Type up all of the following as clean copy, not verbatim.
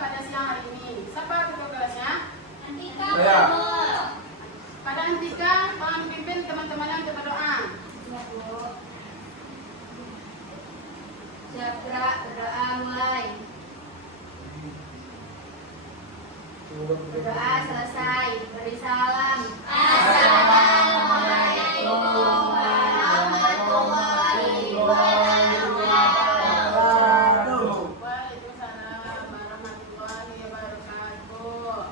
pada siang hari ini. Siapa ketua kelasnya? Antika. Saya. Pada Antika, tolong pimpin teman-temannya untuk berdoa. Ya, Bu. Japra, berdoa mulai. Berdoa selesai. Beri salam. Assalamualaikum warahmatullahi wabarakatuh. Waalaikumsalam warahmatullahi wabarakatuh.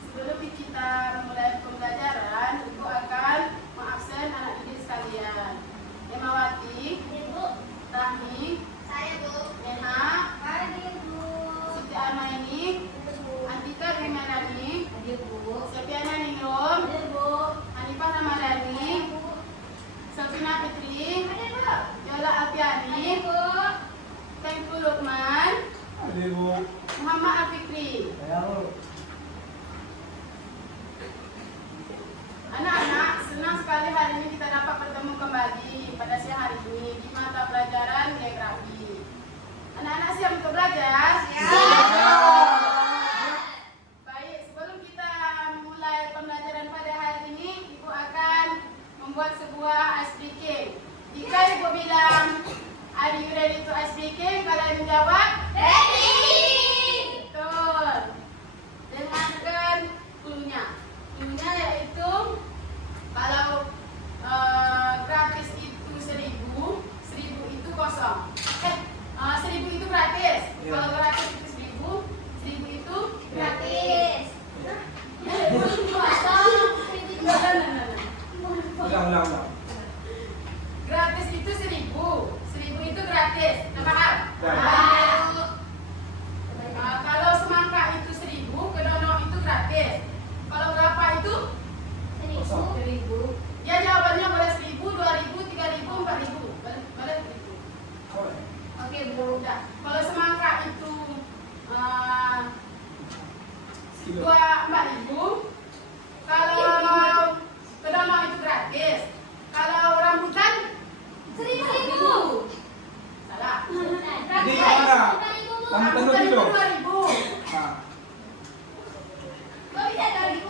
Sebelum kita memulai pembelajaran, Ibu akan mengabsen anak didik sekalian. Emawati, Ibu. Rahmi, Saya, Bu. Neha, Hadir, Bu. Siti Armaini, Antika Grimadani, Hadir, Bu. Sepiana Ningrum, Hadir, Bu. Hanifah Ramadhani, Sofina Fitri, Hadir, Bu. Yola Apiani, Hadir, Bu. Tengku Lukman, Hadir, Bu. Muhammad Afikri. Saya, Bu. Anak-anak, senang sekali hari ini kita dapat bertemu kembali pada siang hari ini di mata pelajaran geografi. Anak-anak siap untuk belajar? Baik, sebelum kita memulai pembelajaran pada hari ini, Ibu akan membuat sebuah ice breaking. Jika Ibu bilang, "Are you ready to ice breaking?" Kalian menjawab, Ready. betul. Dengarkan cluenya. Cluenya yaitu kalau gratis itu 1000, 1000 itu kosong. 1000 itu gratis. Iya. Kalau gratis itu 1000, 1000 itu Gratis. Ulang. Gratis itu 1000, 1000 itu gratis. Nah, paham? Ya. Kalau semangka itu 1000, kedonong itu gratis. Kalau berapa itu? 1000. Ya jawabannya boleh 1000, 2000, 3000, 4000. Boleh 1000. Oke, Bu. Udah. Kalau semangka itu 4.000. Kalau kedonong itu gratis. Kalau rambutan 1000. salah. Ini mana? Rambutan Rambutan itu 2 kilo. 2.000. Nah, Kok bisa 2000?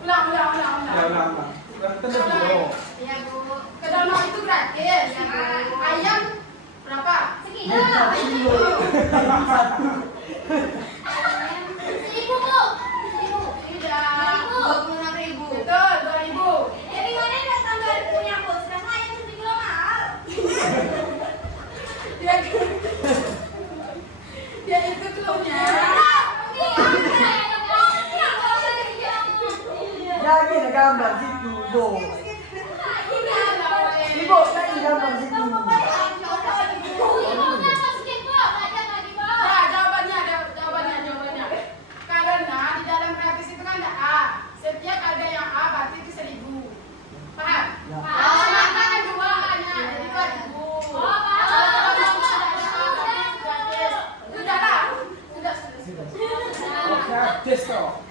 Ulang. ya ulang. Rambutan 2 kilo. Iya, Bu. Kedonong itu gratis. Ya, Bu. Ayam berapa? Sekilo. 1000, Bu. 1000. Tidak. 26.000. Betul, 2.000. Dari mana yang tambah punya, Bu? Sedangkan ayam 1 kilo mahal. Dia itu cluenya. Lagi ada gambar situ, Bo. Ibu, lagi gambar situ. Nah, jawabannya. Karena di dalam gratis itu kan ada A. Setiap ada yang A berarti itu 1000. Paham? Ya. Kalau semangka kan 2 A-nya, jadi 2.000. Kalau kedonong ada A berarti itu gratis. Sudah lah. Sudah. Oke, just kok.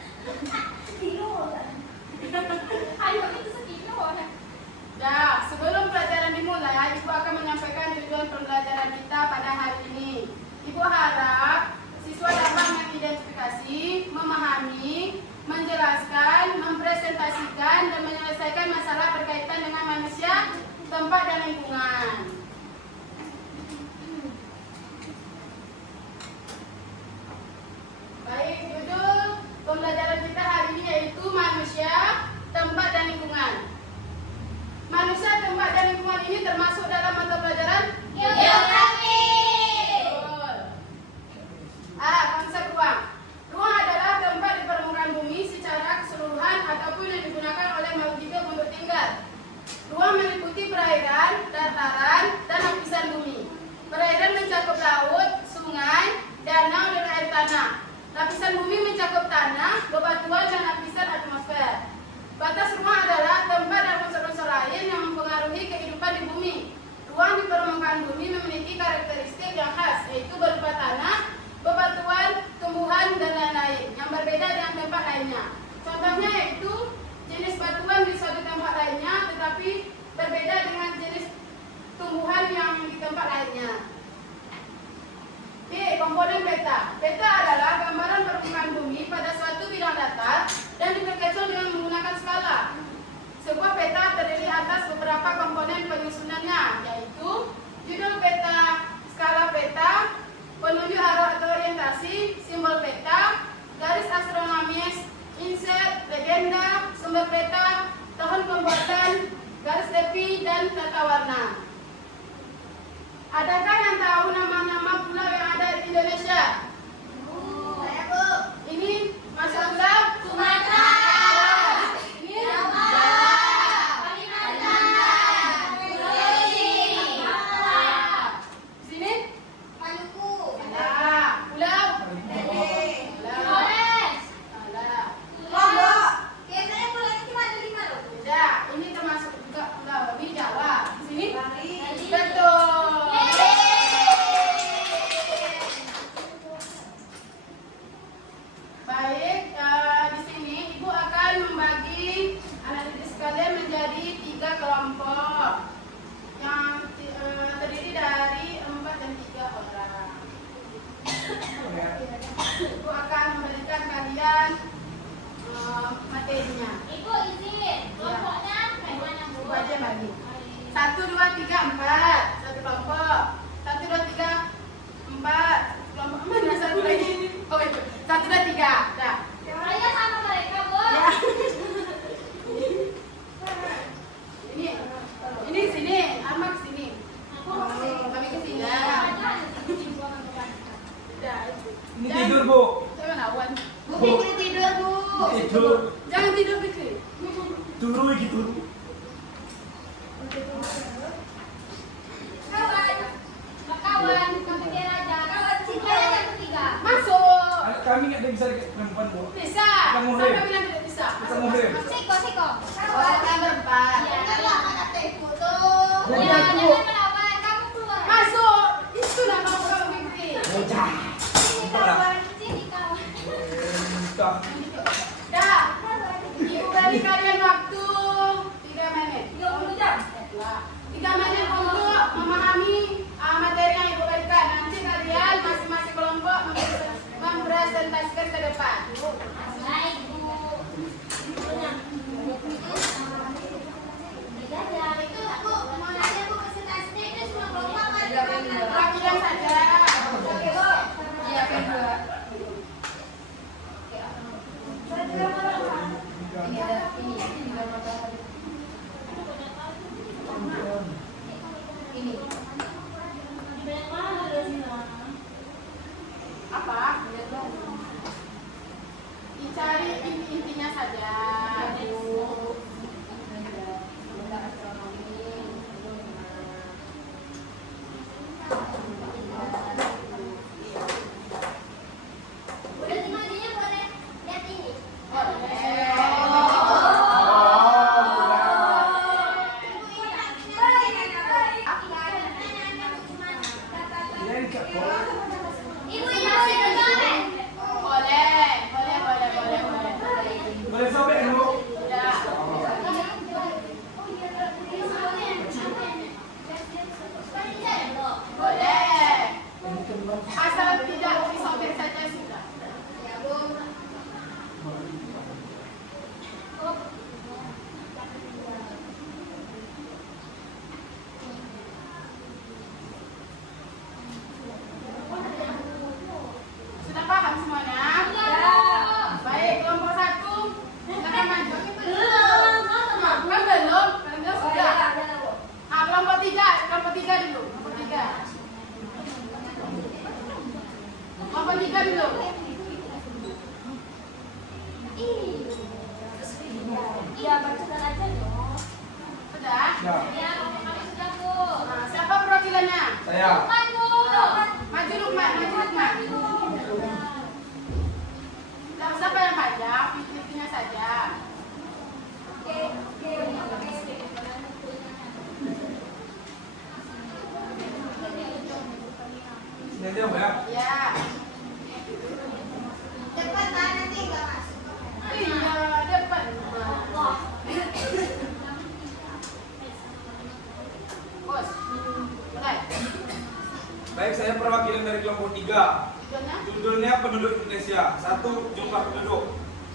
Nah, sebelum pelajaran dimulai, Ibu akan menyampaikan tujuan pembelajaran kita pada hari ini. Ibu harap siswa dapat mengidentifikasi, memahami, menjelaskan, mempresentasikan, dan menyelesaikan masalah berkaitan dengan manusia, tempat, dan lingkungan. Baik, judul pembelajaran kita hari ini yaitu manusia, tempat, dan lingkungan. Manusia, tempat, dan lingkungan ini termasuk dalam mata pelajaran Geografi. Betul. Konsep ruang. Ruang adalah tempat di permukaan bumi secara keseluruhan ataupun yang digunakan oleh makhluk hidup untuk tinggal. Ruang meliputi perairan, dataran, dan lapisan bumi. Perairan mencakup laut, sungai, danau, dan air tanah. Lapisan bumi mencakup tanah, bebatuan, dan lapisan atmosfer. Batas ruang adalah tempat dan unsur-unsur lain yang mempengaruhi kehidupan di bumi. Ruang di permukaan bumi memiliki karakteristik yang khas, yaitu berupa tanah, bebatuan, tumbuhan, dan lain-lain, yang berbeda dengan tempat lainnya. Contohnya yaitu jenis batuan di suatu tempat lainnya, tetapi berbeda dengan jenis tumbuhan yang di tempat lainnya. B. komponen peta. Peta adalah gambaran permukaan bumi pada suatu bidang datar dan diperkecil dengan menggunakan skala. Sebuah peta terdiri atas beberapa komponen penyusunannya, yaitu judul peta, skala peta, penunjuk arah atau orientasi, simbol peta, garis astronomis, insert, legenda, sumber peta, tahun pembuatan, garis tepi, dan tata warna. Adakah yang tahu nama-nama pulau yang ada di Indonesia? Saya Bu. Ini masuk pulau Sumatera. ini Jawa. Kalimantan. Sulawesi. Papua. sini Maluku. ada pulau Dede. pulau Flores. ada. Lombok. Biasanya bulan cuma ada 5 loh. Beda, ini termasuk juga pulau ini Jawa. Sini Bali. betul. Baik, di sini Ibu akan membagi anak didik sekalian menjadi 3 kelompok yang terdiri dari 4 dan 3 orang. Ibu akan memberikan kalian materinya. Ibu izin. Kelompoknya kayak mana Bu? Ibu aja bagi. 1, 2, 3, 4 satu kelompok. 1, 2, 3, 4 kelompok. Mana satu lagi? Oh itu 1, 2, 3. Dah. Saya sama mereka Bu. Ya. Ini sini, Arma ke sini. Kami ke sini. Dah. Ini tidur, Bu. Jangan awan. Bu Fikri tidur Bu. Tidur. Jangan tidur Fikri. Turu iki turu. Kawan, kamu dia raja. Kawan sini yang ketiga. Masuk. Anak kami nggak ada bisa dekat perempuan, Bu. Bisa. Kita muhrim. Siapa bilang tidak bisa? Kita muhrim. Siko, Siko. Oh, kan berempat. Ya, ada teko tuh. Bu, Ya, Bu. jangan melawan. Kamu keluar. Masuk. Itu nama kamu Fikri. Bocah. Sini kawan, sini kawan. Entah. Dah. Ibu beri kalian waktu 3 menit. 30 jam. 3 menit untuk memahami materi yang Ibu berikan. Nanti kalian masing-masing kelompok mempresentasikan ke depan. Baik, Bu. Ya, itu aku mau nanya Bu presentasinya itu semua kelompok kan? Perwakilan saja. Oke, Bu. Iya, kedua. Ini. Apa? Dicari intinya saja. Bu. Udah semuanya boleh lihat ini. Ibu ini masih boleh. Boleh. Boleh sobek, Bu. Udah. Boleh. Asal tidak disobek saja sudah. Ya, Bu. Sudah paham semuanya? Baik, kelompok 1 silakan maju. Kan belum? Kan belum sudah. Kelompok 3 dulu. Kelompok 3 dulu. Iya, bacakan aja dong. Sudah? Ya. Ya, kami sudah, Bu. Nah, siapa perwakilannya? Saya. Lukman, Bu. Maju Lukman. Nah, siapa yang panjang? Pilih-pilihnya saja. Sudah jawab ya? Ya. Cepat kan, nanti nggak masuk. Iya, depan. Bos. Mulai. Baik, saya perwakilan dari kelompok 3. Judulnya penduduk Indonesia. 1. Jumlah penduduk.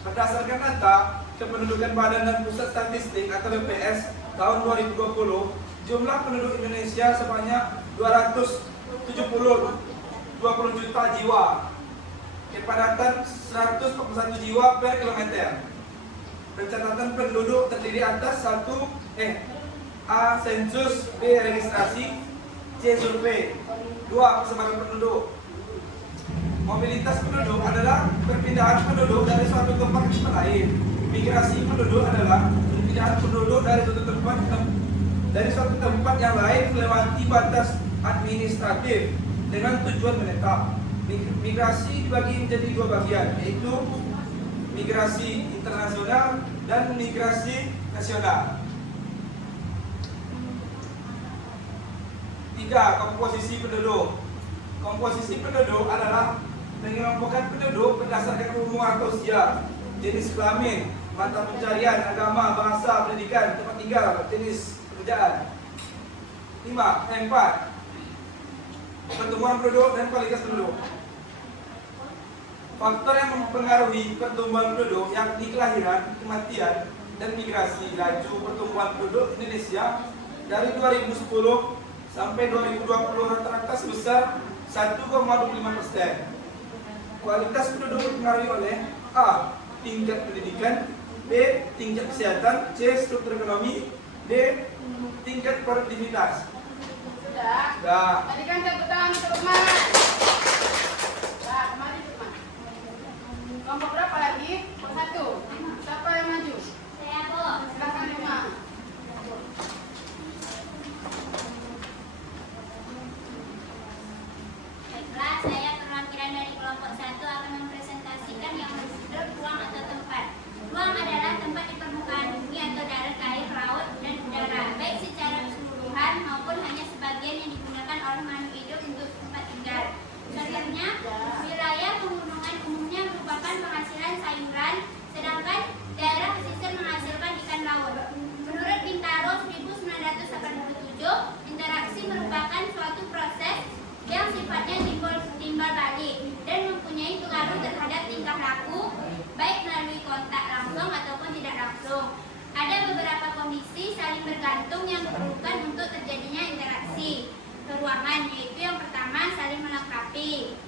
Berdasarkan data Kependudukan Badan dan Pusat Statistik atau BPS tahun 2020, jumlah penduduk Indonesia sebanyak 220 juta jiwa. Kepadatan 141 jiwa per kilometer. Pencatatan penduduk terdiri atas A. Sensus, B. Registrasi, C. Survei. 2. Persebaran penduduk. Mobilitas penduduk adalah perpindahan penduduk dari suatu tempat ke tempat lain. Migrasi penduduk adalah perpindahan penduduk dari suatu tempat yang lain melewati batas administratif dengan tujuan menetap. Migrasi dibagi menjadi 2 bagian, yaitu migrasi internasional dan migrasi nasional. 3. Komposisi penduduk. Komposisi penduduk adalah mengelompokkan penduduk berdasarkan umur atau usia, jenis kelamin, mata pencarian, agama, bahasa, pendidikan, tempat tinggal, jenis pekerjaan. 4. Pertumbuhan penduduk dan kualitas penduduk. Faktor yang mempengaruhi pertumbuhan penduduk yakni kelahiran, kematian, dan migrasi. Laju pertumbuhan penduduk Indonesia dari 2010 sampai 2020 rata-rata sebesar 1,25%. Kualitas penduduk dipengaruhi oleh A. Tingkat pendidikan, B. Tingkat kesehatan, C. Struktur ekonomi, D. Tingkat produktivitas. Sudah. Sudah. Tadi kan tepuk tangan untuk Lukman. Nah, kemari Lukman. Kelompok berapa lagi? Kelompok 1. Siapa yang maju? Saya, Bu. Silakan Lukman. Baiklah, saya perwakilan dari kelompok 1 akan mempresentasikan yang disebut ruang atau tempat. Ruang adalah tempat di permukaan bumi atau darat, air, laut, dan udara, baik secara keseluruhan maupun hanya sebagian yang digunakan oleh makhluk hidup untuk tempat tinggal. Contohnya, wilayah pegunungan umumnya merupakan penghasilan sayuran, sedangkan daerah pesisir menghasilkan ikan laut. Menurut Bintaro 1987, interaksi merupakan suatu proses yang sifatnya timbal balik dan mempunyai pengaruh terhadap tingkah laku, baik melalui kontak langsung ataupun tidak langsung. Ada beberapa kondisi saling bergantung yang diperlukan untuk terjadinya interaksi keruangan, yaitu yang pertama, saling melengkapi.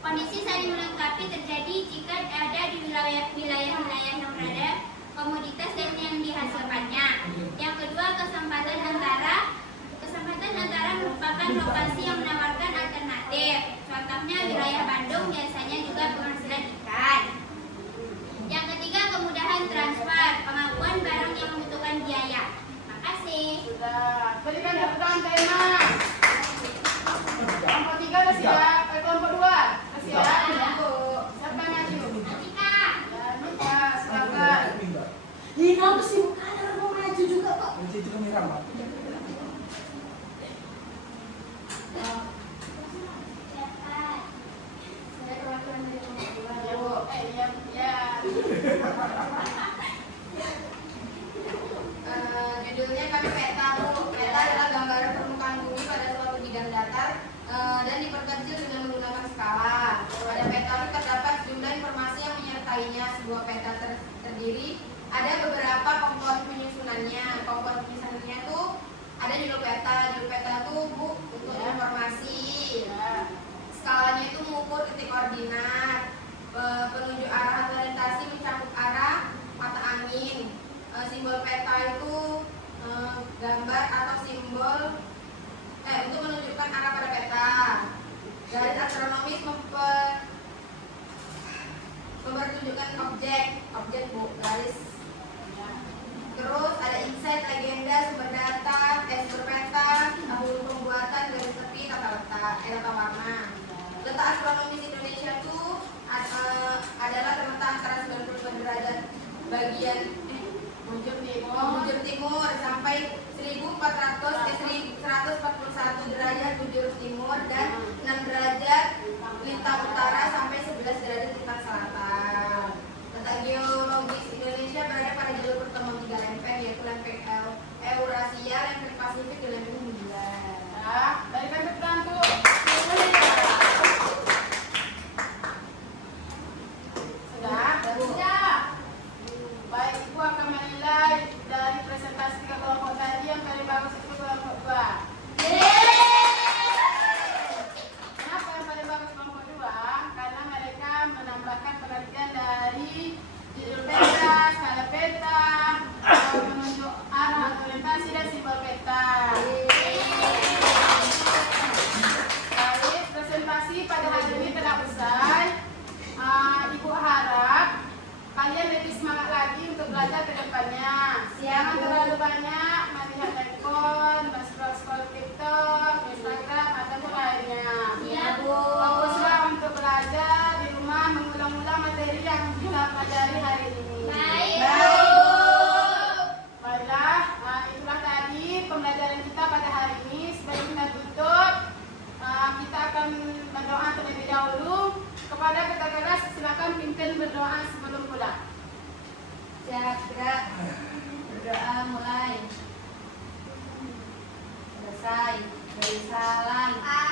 Kondisi saling melengkapi terjadi jika ada di wilayah-wilayah yang berada komoditas dan yang dihasilkannya. Yang kedua, kesempatan antara merupakan lokasi yang menawarkan alternatif. Contohnya wilayah Bandung biasanya juga penghasilan ikan. Yang ketiga, kemudahan transfer, pengakuan barang yang membutuhkan biaya. Makasih. Sudah. Berikan tepuk tangan tema. Kelompok 3 udah siap. Kelompok 2 udah siap. Bu. Siapa yang maju? Atika. Dan Mika, silakan. Ih, kamu sih bukan orang mau maju juga kok. Itu kamera, Pak. Siapa? Saya perwakilan dari kelompok 2. Ya, Bu. Ya. Judulnya kami peta, Bu. Peta adalah gambaran permukaan bumi pada suatu bidang datar dan diperkecil dengan menggunakan skala. Pada peta itu terdapat jumlah informasi yang menyertainya. Sebuah peta terdiri ada beberapa komponen penyusunannya. Komponen penyusunannya itu ada judul peta. Judul peta itu, Bu, untuk informasi. Skalanya itu mengukur titik koordinat. Penunjuk arah atau orientasi mencakup arah mata angin. Simbol peta itu gambar atau simbol untuk menunjukkan arah pada peta. Garis astronomis mempertunjukkan objek, Bu, garis. Terus ada insight, legenda, sumber data, sumber peta, tahun pembuatan, garis tepi, tata warna. Letak astronomis Indonesia itu adalah terletak antara 92 derajat bagian bujur timur sampai 141 derajat bujur timur dan 6 derajat lintang utara sampai 11 derajat lintang selatan. Letak geologis Indonesia berada pada jalur pertemuan 3 lempeng, yaitu lempeng Eurasia, lempeng Pasifik, dan lempeng Hindia. Dari kami bantu. Selesai. Beri salam.